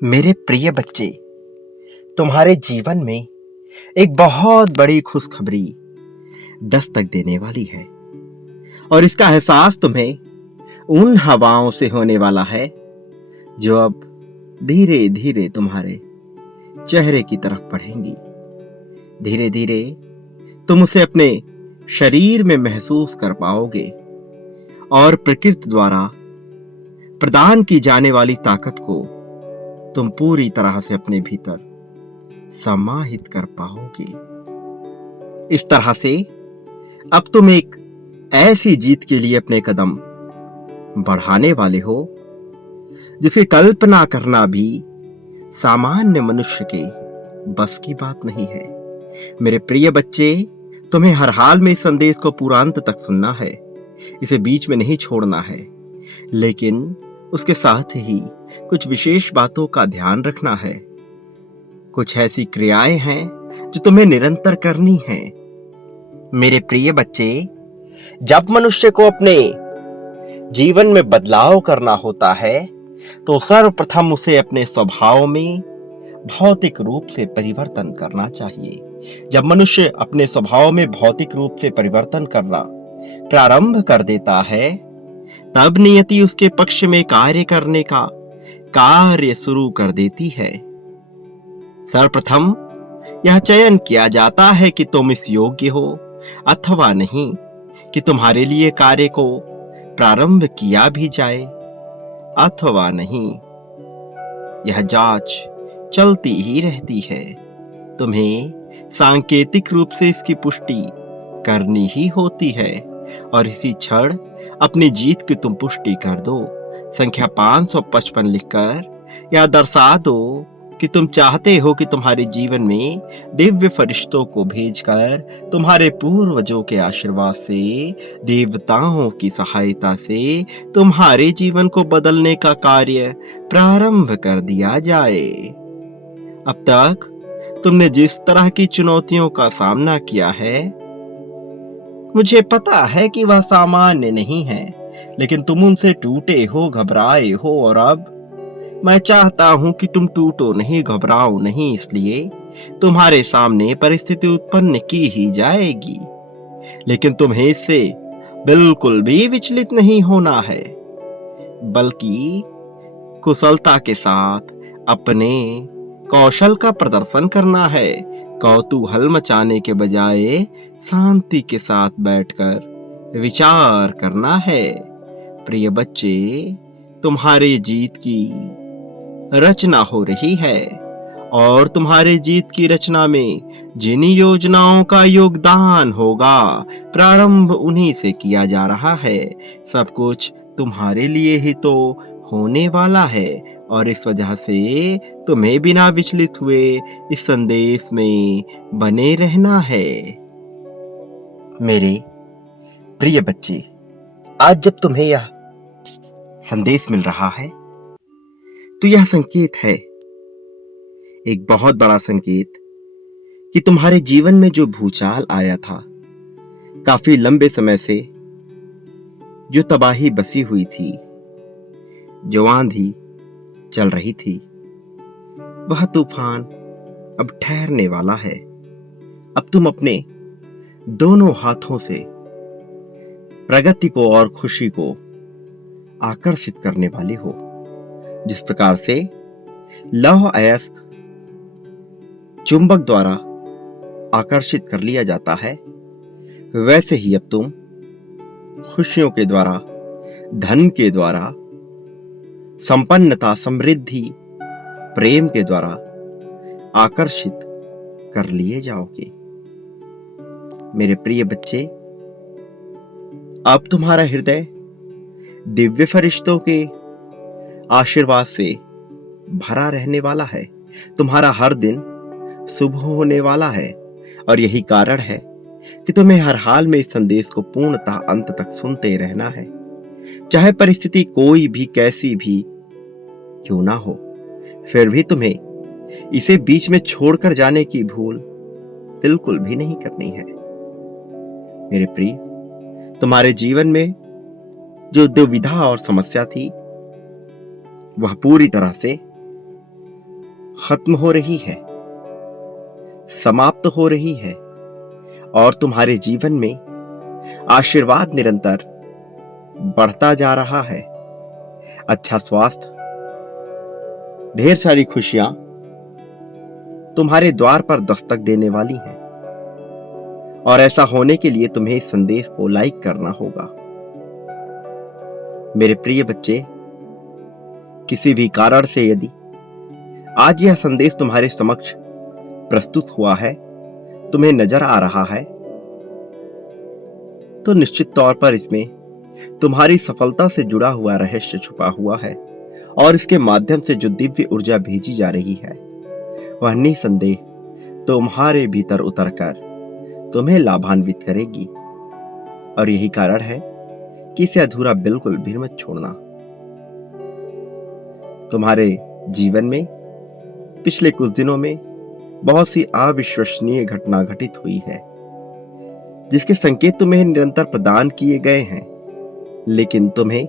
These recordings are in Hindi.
मेरे प्रिय बच्चे, तुम्हारे जीवन में एक बहुत बड़ी खुशखबरी दस्तक देने वाली है और इसका एहसास तुम्हें उन हवाओं से होने वाला है जो अब धीरे धीरे तुम्हारे चेहरे की तरफ बढ़ेंगी। धीरे धीरे तुम उसे अपने शरीर में महसूस कर पाओगे और प्रकृति द्वारा प्रदान की जाने वाली ताकत को तुम पूरी तरह से अपने भीतर समाहित कर पाओगे। इस तरह से अब तुम एक ऐसी जीत के लिए अपने कदम बढ़ाने वाले हो जिसकी कल्पना करना भी सामान्य मनुष्य के बस की बात नहीं है। मेरे प्रिय बच्चे, तुम्हें हर हाल में इस संदेश को पूरा अंत तक सुनना है, इसे बीच में नहीं छोड़ना है, लेकिन उसके साथ ही कुछ विशेष बातों का ध्यान रखना है। कुछ ऐसी क्रियाएं हैं जो तुम्हें निरंतर करनी है। मेरे प्रिय बच्चे, जब मनुष्य को अपने जीवन में बदलाव करना होता है तो सर्वप्रथम उसे अपने स्वभाव में भौतिक रूप से परिवर्तन करना चाहिए। जब मनुष्य अपने स्वभाव में भौतिक रूप से परिवर्तन करना प्रारंभ कर देता है तब नियति उसके पक्ष में कार्य करने का कार्य शुरू कर देती है। सर्वप्रथम यह चयन किया जाता है कि तुम इस योग्य हो अथवा नहीं, कि तुम्हारे लिए कार्य को प्रारंभ किया भी जाए अथवा नहीं। यह जांच चलती ही रहती है। तुम्हें सांकेतिक रूप से इसकी पुष्टि करनी ही होती है और इसी क्षण अपनी जीत की तुम पुष्टि कर दो। संख्या 555 लिखकर यह दर्शा दो कि तुम चाहते हो कि तुम्हारे जीवन में दिव्य फरिश्तों को भेजकर तुम्हारे पूर्वजों के आशीर्वाद से, देवताओं की सहायता से तुम्हारे जीवन को बदलने का कार्य प्रारंभ कर दिया जाए। अब तक तुमने जिस तरह की चुनौतियों का सामना किया है, मुझे पता है कि वह सामान्य नहीं है, लेकिन तुम उनसे टूटे हो, घबराए हो और अब मैं चाहता हूं कि तुम टूटो नहीं, घबराओ नहीं। इसलिए तुम्हारे सामने परिस्थिति उत्पन्न की ही जाएगी, लेकिन तुम्हें इससे बिल्कुल भी विचलित नहीं होना है, बल्कि कुशलता के साथ अपने कौशल का प्रदर्शन करना है। कौतूहल मचाने के बजाय शांति के साथ बैठकर विचार करना है। प्रिय बच्चे, तुम्हारी जीत की रचना हो रही है और तुम्हारे जीत की रचना में जिन योजनाओं का योगदान होगा प्रारंभ उन्हीं से किया जा रहा है। सब कुछ तुम्हारे लिए ही तो होने वाला है और इस वजह से तुम्हें बिना विचलित हुए इस संदेश में बने रहना है। मेरे प्रिय बच्चे, आज जब तुम्हें यह संदेश मिल रहा है तो यह संकेत है, एक बहुत बड़ा संकेत, कि तुम्हारे जीवन में जो भूचाल आया था, काफी लंबे समय से जो तबाही बसी हुई थी, जो आंधी चल रही थी, वह तूफान अब ठहरने वाला है। अब तुम अपने दोनों हाथों से प्रगति को और खुशी को आकर्षित करने वाली हो। जिस प्रकार से लौह अयस्क चुंबक द्वारा आकर्षित कर लिया जाता है, वैसे ही अब तुम खुशियों के द्वारा, धन के द्वारा, संपन्नता, समृद्धि, प्रेम के द्वारा आकर्षित कर लिए जाओगे। मेरे प्रिय बच्चे, अब तुम्हारा हृदय दिव्य फरिश्तों के आशीर्वाद से भरा रहने वाला है। तुम्हारा हर दिन शुभ होने वाला है और यही कारण है कि तुम्हें हर हाल में इस संदेश को पूर्णतः अंत तक सुनते रहना है। चाहे परिस्थिति कोई भी कैसी भी क्यों ना हो, फिर भी तुम्हें इसे बीच में छोड़कर जाने की भूल बिल्कुल भी नहीं करनी है। मेरे प्रिय, तुम्हारे जीवन में जो दुविधा और समस्या थी, वह पूरी तरह से खत्म हो रही है, समाप्त हो रही है और तुम्हारे जीवन में आशीर्वाद निरंतर बढ़ता जा रहा है। अच्छा स्वास्थ्य, ढेर सारी खुशियां तुम्हारे द्वार पर दस्तक देने वाली हैं और ऐसा होने के लिए तुम्हें इस संदेश को लाइक करना होगा। मेरे प्रिय बच्चे, किसी भी कारण से यदि आज यह संदेश तुम्हारे समक्ष प्रस्तुत हुआ है, तुम्हें नजर आ रहा है, तो निश्चित तौर पर इसमें तुम्हारी सफलता से जुड़ा हुआ रहस्य छुपा हुआ है और इसके माध्यम से जो दिव्य ऊर्जा भेजी जा रही है वह निसंदेह तुम्हारे भीतर उतरकर तुम्हें लाभान्वित करेगी। और यही कारण है कि इसे अधूरा बिल्कुल भी मत छोड़ना। तुम्हारे जीवन में पिछले कुछ दिनों में बहुत सी अविश्वसनीय घटना घटित हुई है, जिसके संकेत तुम्हें निरंतर प्रदान किए गए हैं, लेकिन तुम्हें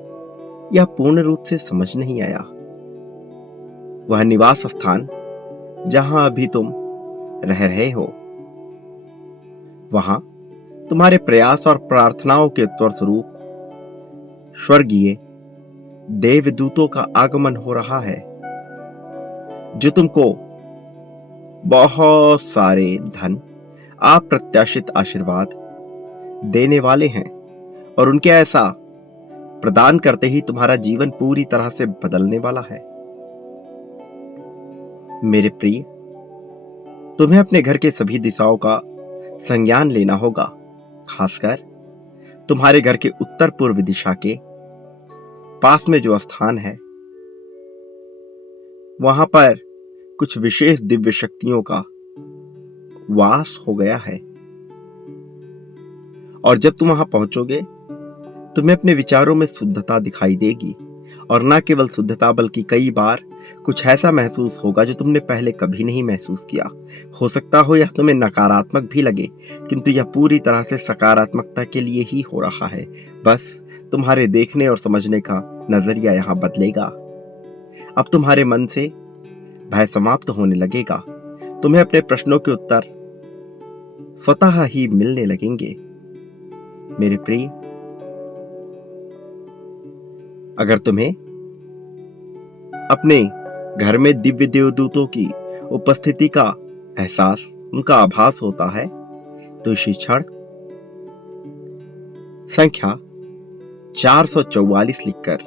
यह पूर्ण रूप से समझ नहीं आया। वह निवास स्थान जहां अभी तुम रह रहे हो, वहां तुम्हारे प्रयास और प्रार्थनाओं के उत्तर स्वरूप स्वर्गीय देवदूतों का आगमन हो रहा है, जो तुमको बहुत सारे धन, अप्रत्याशित आशीर्वाद देने वाले हैं और उनके ऐसा प्रदान करते ही तुम्हारा जीवन पूरी तरह से बदलने वाला है। मेरे प्रिय, तुम्हें अपने घर के सभी दिशाओं का संज्ञान लेना होगा, खासकर तुम्हारे घर के उत्तर पूर्व दिशा के पास में जो स्थान है, वहां पर कुछ विशेष दिव्य शक्तियों का वास हो गया है और जब तुम वहां पहुंचोगे, तुम्हें अपने विचारों में शुद्धता दिखाई देगी और न केवल शुद्धता बल्कि कई बार कुछ ऐसा महसूस होगा जो तुमने पहले कभी नहीं महसूस किया। हो सकता हो यह तुम्हें नकारात्मक भी लगे, किंतु यह पूरी तरह से सकारात्मकता के लिए ही हो रहा है। बस तुम्हारे देखने और समझने का नजरिया यहां बदलेगा। अब तुम्हारे मन से भय समाप्त होने लगेगा। तुम्हें अपने प्रश्नों के उत्तर स्वतः ही मिलने लगेंगे। मेरे प्रिय, अगर तुम्हें अपने घर में दिव्य देवदूतों की उपस्थिति का एहसास, उनका आभास होता है, तो इसी क्षण संख्या 444 लिखकर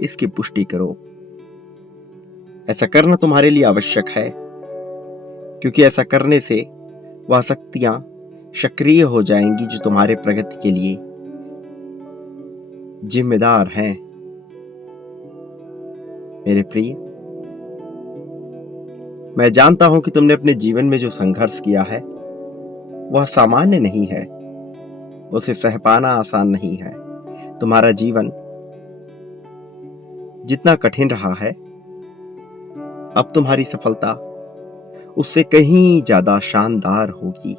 इसकी पुष्टि करो। ऐसा करना तुम्हारे लिए आवश्यक है, क्योंकि ऐसा करने से वह शक्तियां सक्रिय हो जाएंगी जो तुम्हारे प्रगति के लिए जिम्मेदार हैं। मेरे प्रिय, मैं जानता हूं कि तुमने अपने जीवन में जो संघर्ष किया है वह सामान्य नहीं है, उसे सह पाना आसान नहीं है। तुम्हारा जीवन जितना कठिन रहा है, अब तुम्हारी सफलता उससे कहीं ज्यादा शानदार होगी।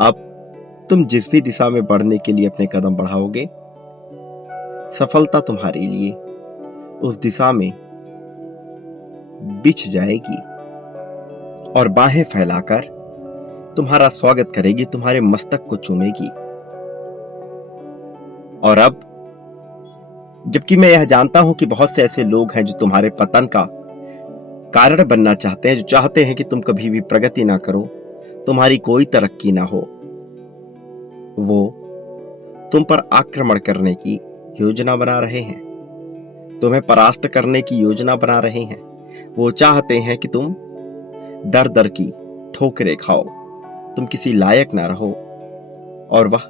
अब तुम जिस भी दिशा में बढ़ने के लिए अपने कदम बढ़ाओगे, सफलता तुम्हारे लिए उस दिशा में बिछ जाएगी और बाहें फैलाकर तुम्हारा स्वागत करेगी, तुम्हारे मस्तक को चूमेगी। और अब जबकि मैं यह जानता हूं कि बहुत से ऐसे लोग हैं जो तुम्हारे पतन का कारण बनना चाहते हैं, जो चाहते हैं कि तुम कभी भी प्रगति ना करो, तुम्हारी कोई तरक्की ना हो, वो तुम पर आक्रमण करने की योजना बना रहे हैं, तुम्हें परास्त करने की योजना बना रहे हैं। वो चाहते हैं कि तुम दर दर की ठोकरें खाओ, तुम किसी लायक ना रहो और वह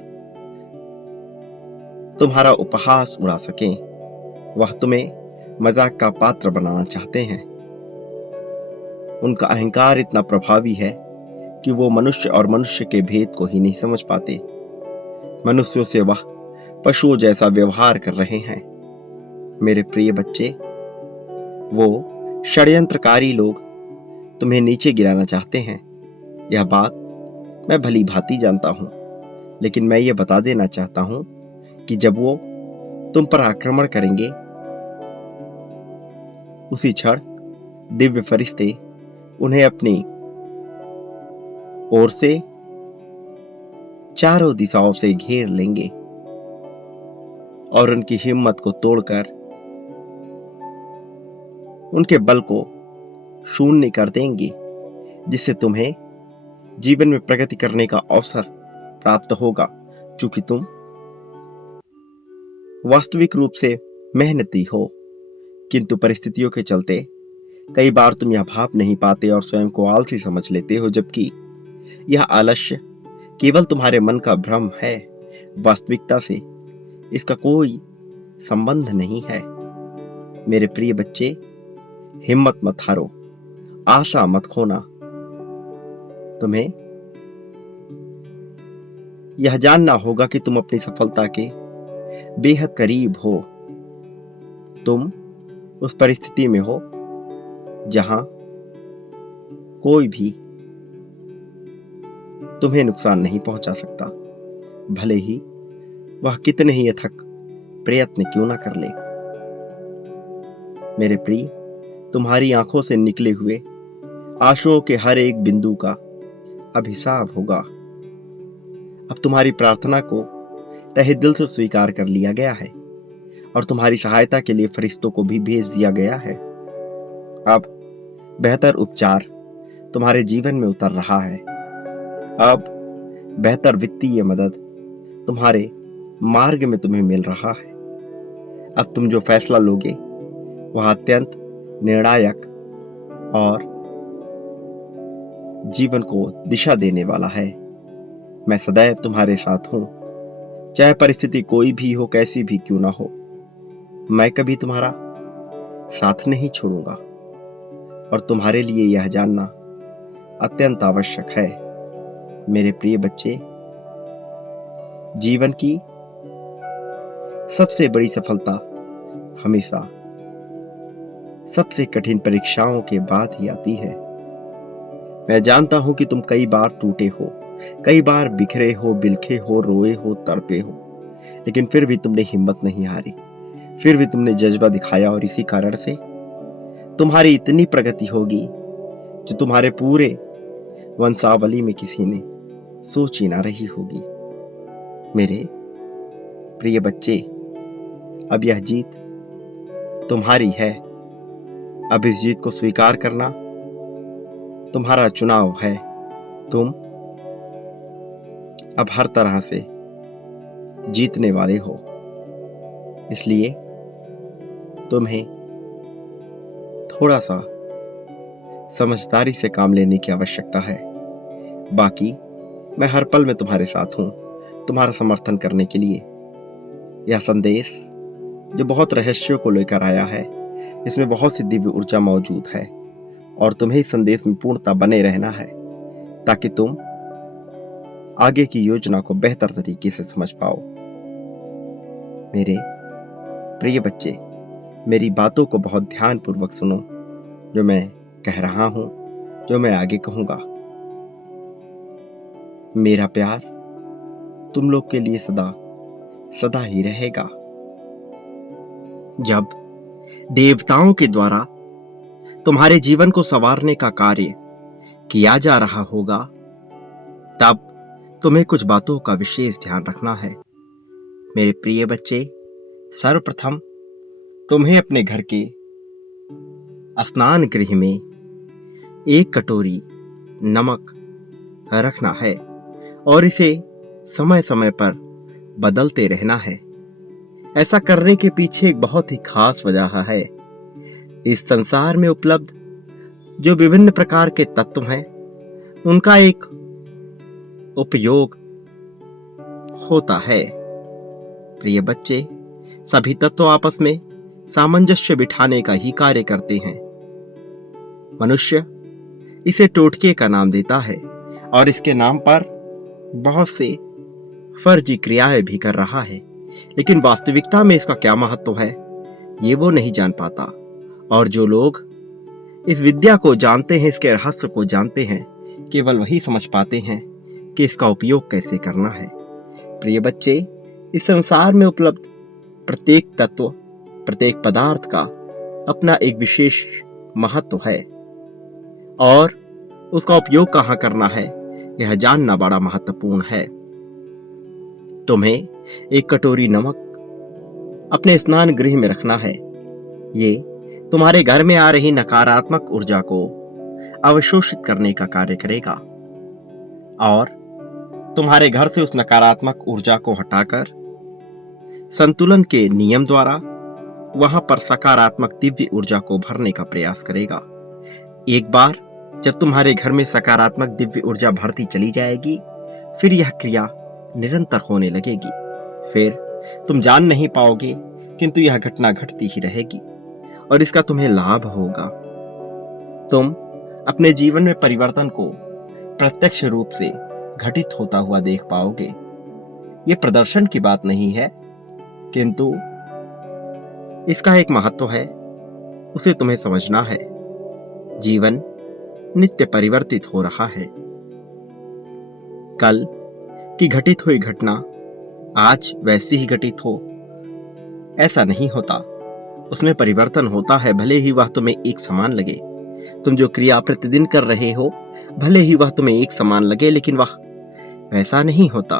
तुम्हारा उपहास उड़ा सकें। वह तुम्हें मजाक का पात्र बनाना चाहते हैं। उनका अहंकार इतना प्रभावी है कि वो मनुष्य और मनुष्य के भेद को ही नहीं समझ पाते। मनुष्यों से वह पशुओं जैसा व्यवहार कर रहे हैं। मेरे प्रिय बच्चे, वो षड्यंत्रकारी लोग तुम्हें नीचे गिराना चाहते हैं। यह बात मैं भली भांति जानता हूं, लेकिन मैं ये बता देना चाहता हूं कि जब वो तुम पर आक्रमण करेंगे, उसी क्षण दिव्य फरिश्ते उन्हें अपनी ओर से चारों दिशाओं से घेर लेंगे और उनकी हिम्मत को तोड़कर उनके बल को शून्य कर देंगे, जिससे तुम्हें जीवन में प्रगति करने का अवसर प्राप्त होगा। क्योंकि तुम वास्तविक रूप से मेहनती हो, किंतु परिस्थितियों के चलते कई बार तुम यह भाप नहीं पाते और स्वयं को आलसी समझ लेते हो, जबकि यह आलस्य केवल तुम्हारे मन का भ्रम है। वास्तविकता से इसका कोई संबंध नहीं है। मेरे प्रिय बच्चे, हिम्मत मत हारो, आशा मत खोना। तुम्हें यह जानना होगा कि तुम अपनी सफलता के बेहद करीब हो। तुम उस परिस्थिति में हो जहां कोई भी तुम्हें नुकसान नहीं पहुंचा सकता, भले ही वह कितने ही अथक प्रयत्न क्यों ना कर ले। मेरे प्रिय, तुम्हारी आंखों से निकले हुए आंसुओं के हर एक बिंदु का अब हिसाब होगा। अब तुम्हारी प्रार्थना को तहे दिल से स्वीकार कर लिया गया है और तुम्हारी सहायता के लिए फरिश्तों को भी भेज दिया गया है। अब बेहतर उपचार तुम्हारे जीवन में उतर रहा है। अब बेहतर वित्तीय मदद तुम्हारे मार्ग में तुम्हें मिल रहा है। अब तुम जो फैसला लोगे वह अत्यंत निर्णायक और जीवन को दिशा देने वाला है। मैं सदैव तुम्हारे साथ हूं, चाहे परिस्थिति कोई भी हो, कैसी भी क्यों ना हो। मैं कभी तुम्हारा साथ नहीं छोड़ूंगा और तुम्हारे लिए यह जानना अत्यंत आवश्यक है। मेरे प्रिय बच्चे, जीवन की सबसे बड़ी सफलता हमेशा सबसे कठिन परीक्षाओं के बाद ही आती है। मैं जानता हूं कि तुम कई बार टूटे हो, कई बार बिखरे हो, बिलखे हो, रोए हो, तड़पे हो, लेकिन फिर भी तुमने हिम्मत नहीं हारी, फिर भी तुमने जज्बा दिखाया और इसी कारण से तुम्हारी इतनी प्रगति होगी जो तुम्हारे पूरे वंशावली में किसी ने सोची ना रही होगी। मेरे प्रिय बच्चे, अब यह जीत तुम्हारी है। अब इस जीत को स्वीकार करना तुम्हारा चुनाव है। तुम अब हर तरह से जीतने वाले हो, इसलिए तुम्हें थोड़ा सा समझदारी से काम लेने की आवश्यकता है। बाकी मैं हर पल में तुम्हारे साथ हूं, तुम्हारा समर्थन करने के लिए। यह संदेश जो बहुत रहस्यों को लेकर आया है, इसमें बहुत सी दिव्य ऊर्जा मौजूद है और तुम्हें इस संदेश में पूर्णता बने रहना है ताकि तुम आगे की योजना को बेहतर तरीके से समझ पाओ। मेरे प्रिय बच्चे, मेरी बातों को बहुत ध्यानपूर्वक सुनो, जो मैं कह रहा हूं, जो मैं आगे कहूंगा। मेरा प्यार तुम लोग के लिए सदा सदा ही रहेगा। जब देवताओं के द्वारा तुम्हारे जीवन को संवारने का कार्य किया जा रहा होगा, तब तुम्हें कुछ बातों का विशेष ध्यान रखना है। मेरे प्रिय बच्चे, सर्वप्रथम तुम्हें अपने घर के स्नान गृह में एक कटोरी नमक रखना है और इसे समय समय पर बदलते रहना है। ऐसा करने के पीछे एक बहुत ही खास वजह है। इस संसार में उपलब्ध जो विभिन्न प्रकार के तत्व हैं, उनका एक उपयोग होता है। प्रिय बच्चे, सभी तत्व आपस में सामंजस्य बिठाने का ही कार्य करते हैं। मनुष्य इसे टोटके का नाम देता है और इसके नाम पर बहुत से फर्जी क्रियाएं भी कर रहा है, लेकिन वास्तविकता में इसका क्या महत्व है, ये वो नहीं जान पाता। और जो लोग इस विद्या को जानते हैं, इसके रहस्य को जानते हैं, केवल वही समझ पाते हैं कि इसका उपयोग कैसे करना है। प्रिय बच्चे, इस संसार में उपलब्ध प्रत्येक तत्व, प्रत्येक पदार्थ का अपना एक विशेष महत्व है और उसका उपयोग कहाँ करना है यह जानना बड़ा महत्वपूर्ण है। तुम्हें एक कटोरी नमक अपने स्नान गृह में रखना है। ये तुम्हारे घर में आ रही नकारात्मक ऊर्जा को अवशोषित करने का कार्य करेगा और तुम्हारे घर से उस नकारात्मक ऊर्जा को हटाकर संतुलन के नियम द्वारा वहां पर सकारात्मक दिव्य ऊर्जा को भरने का प्रयास करेगा। एक बार जब तुम्हारे घर में सकारात्मक दिव्य ऊर्जा भरती चली जाएगी, फिर यह क्रिया निरंतर होने लगेगी। फिर तुम जान नहीं पाओगे, किंतु यह घटना घटती ही रहेगी और इसका तुम्हें लाभ होगा। तुम अपने जीवन में परिवर्तन को प्रत्यक्ष रूप से घटित होता हुआ देख पाओगे। ये प्रदर्शन की बात नहीं है, किंतु इसका एक महत्व है, उसे तुम्हें समझना है। जीवन नित्य परिवर्तित हो रहा है। कल की घटित हुई घटना आज वैसी ही घटित हो ऐसा नहीं होता, उसमें परिवर्तन होता है। भले ही वह तुम्हें एक समान लगे, तुम जो क्रिया प्रतिदिन कर रहे हो भले ही वह तुम्हें एक समान लगे, लेकिन वह वैसा नहीं होता।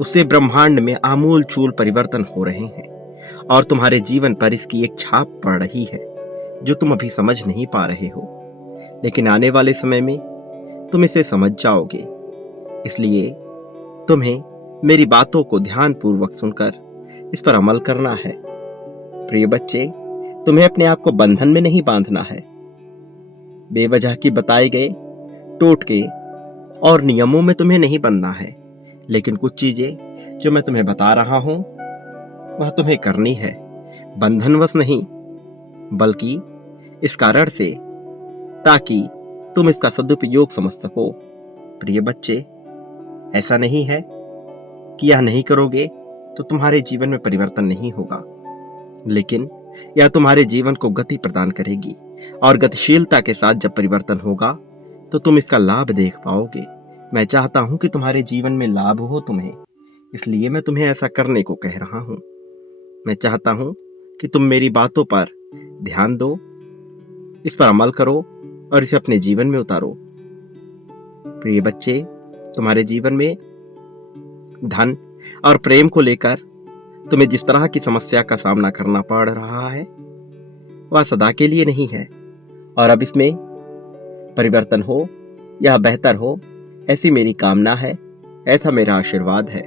उससे ब्रह्मांड में आमूल चूल परिवर्तन हो रहे हैं और तुम्हारे जीवन पर इसकी एक छाप पड़ रही है जो तुम अभी समझ नहीं पा रहे हो, लेकिन आने वाले समय में तुम इसे समझ जाओगे। इसलिए तुम्हें मेरी बातों को ध्यानपूर्वक सुनकर इस पर अमल करना है। प्रिय बच्चे, तुम्हें अपने आप को बंधन में नहीं बांधना है। बेवजह की बताए गए टोटके और नियमों में तुम्हें नहीं बंधना है, लेकिन कुछ चीजें जो मैं तुम्हें बता रहा हूं वह तुम्हें करनी है। बंधनवश नहीं, बल्कि इस कारण से ताकि तुम इसका सदुपयोग समझ सको। प्रिय बच्चे, ऐसा नहीं है कि यह नहीं करोगे तो तुम्हारे जीवन में परिवर्तन नहीं होगा, लेकिन यह तुम्हारे जीवन को गति प्रदान करेगी और गतिशीलता के साथ जब परिवर्तन होगा तो तुम इसका लाभ देख पाओगे। मैं चाहता हूं कि तुम्हारे जीवन में लाभ हो तुम्हें, इसलिए मैं तुम्हें ऐसा करने को कह रहा हूं। मैं चाहता हूं कि तुम मेरी बातों पर ध्यान दो, इस पर अमल करो और इसे अपने जीवन में उतारो। प्रिय बच्चे, तुम्हारे जीवन में धन और प्रेम को लेकर तुम्हें जिस तरह की समस्या का सामना करना पड़ रहा है वह सदा के लिए नहीं है और अब इसमें परिवर्तन हो, यह बेहतर हो, ऐसी मेरी कामना है, ऐसा मेरा आशीर्वाद है।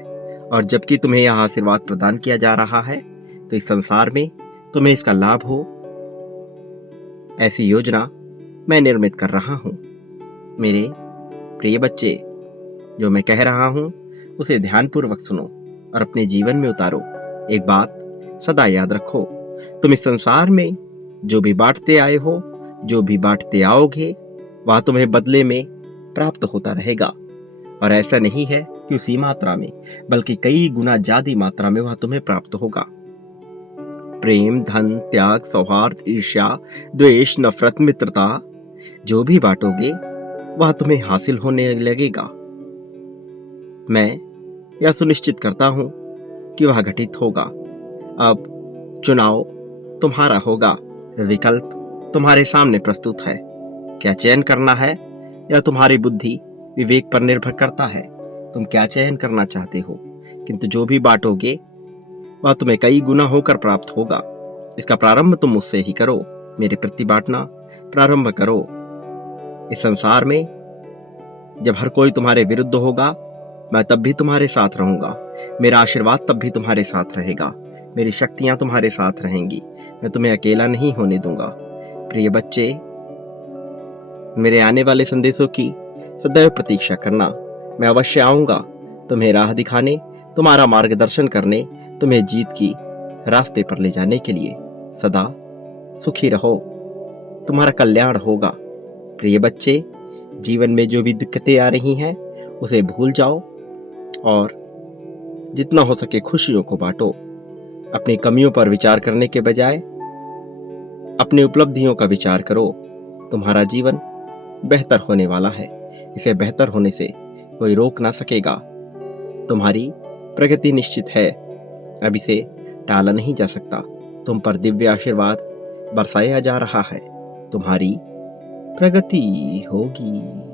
और जबकि तुम्हें यह आशीर्वाद प्रदान किया जा रहा है तो इस संसार में तुम्हें इसका लाभ हो, ऐसी योजना मैं निर्मित कर रहा हूं। मेरे प्रिय बच्चे, जो मैं कह रहा हूं उसे ध्यानपूर्वक सुनो और अपने जीवन में उतारो। एक बात सदा याद रखो, तुम इस संसार में जो भी बांटते आए हो, जो भी बांटते आओगे, वह तुम्हें बदले में प्राप्त होता रहेगा। और ऐसा नहीं है कि उसी मात्रा में, बल्कि कई गुना ज्यादा मात्रा में वह तुम्हें प्राप्त होगा। प्रेम, धन, त्याग, सौहार्द, ईर्ष्या, द्वेष, नफरत, मित्रता, जो भी बांटोगे वह तुम्हें हासिल होने लगेगा। मैं यह सुनिश्चित करता हूं कि वह घटित होगा। अब चुनाव तुम्हारा होगा, विकल्प तुम्हारे सामने प्रस्तुत है। क्या चयन करना है या तुम्हारी बुद्धि विवेक पर निर्भर करता है। तुम क्या चयन करना चाहते हो, किंतु जो भी बांटोगे वह तुम्हें कई गुना होकर प्राप्त होगा। इसका प्रारंभ तुम मुझसे ही करो, मेरे प्रति बांटना प्रारंभ करो। इस संसार में जब हर कोई तुम्हारे विरुद्ध होगा, मैं तब भी तुम्हारे साथ रहूंगा। मेरा आशीर्वाद तब भी तुम्हारे साथ रहेगा, मेरी शक्तियां तुम्हारे साथ रहेंगी। मैं तुम्हें अकेला नहीं होने दूंगा। प्रिय बच्चे, मेरे आने वाले संदेशों की सदैव प्रतीक्षा करना। मैं अवश्य आऊंगा तुम्हें राह दिखाने, तुम्हारा मार्गदर्शन करने, तुम्हें जीत की रास्ते पर ले जाने के लिए। सदा सुखी रहो, तुम्हारा कल्याण होगा। प्रिय बच्चे, जीवन में जो भी दिक्कतें आ रही हैं उसे भूल जाओ और जितना हो सके खुशियों को बांटो। अपनी कमियों पर विचार करने के बजाय अपनी उपलब्धियों का विचार करो। तुम्हारा जीवन बेहतर होने वाला है, इसे बेहतर होने से कोई रोक ना सकेगा। तुम्हारी प्रगति निश्चित है, अब इसे टाला नहीं जा सकता। तुम पर दिव्य आशीर्वाद बरसाया जा रहा है, तुम्हारी प्रगति होगी।